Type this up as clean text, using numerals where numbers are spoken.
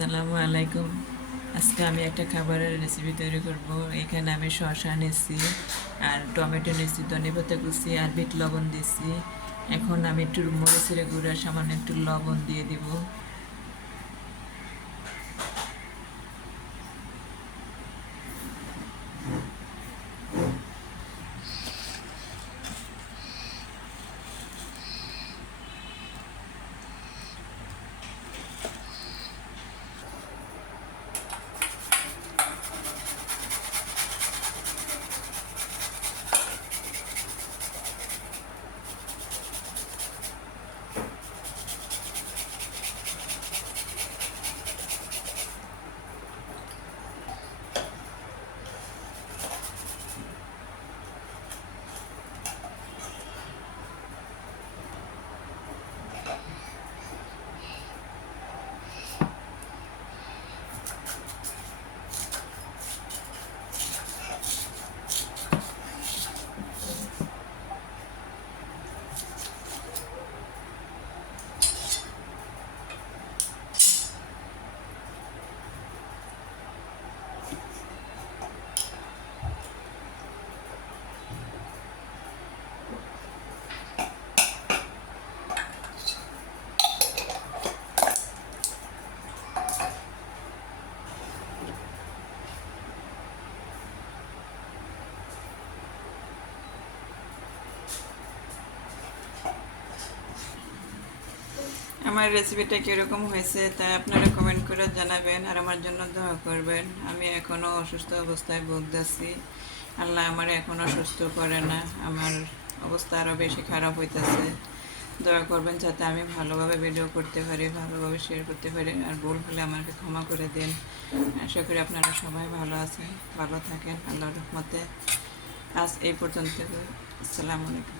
আসসালামু আলাইকুম। আজকে আমি একটা খাবারের রেসিপি তৈরি করব। এখানে আমি শসা নিয়েছি, আর টমেটো নিয়েছি, ধনেপাতা কুচি আর বিট লবণ দিয়েছি। এখন আমি একটু মরিচের গুঁড়া, সামান্য একটু লবণ দিয়ে দিব। আমার রেসিপিটা কীরকম হয়েছে তা আপনারা কমেন্ট করে জানাবেন, আর আমার জন্য দোয়া করবেন। আমি এখনও অসুস্থ অবস্থায় ভুগতেছি। আল্লাহ আমার এখনও সুস্থ করে না, আমার অবস্থা আরও বেশি খারাপ হইতেছে। দয়া করবেন যাতে আমি ভালোভাবে ভিডিও করতে পারি, ভালোভাবে শেয়ার করতে পারি, আর ভুল হলে আমাকে ক্ষমা করে দিন। আশা করি আপনারা সবাই ভালো আছেন, ভালো থাকেন। আল্লাহর রহমতে আজ এই পর্যন্ত। আসসালামু আলাইকুম।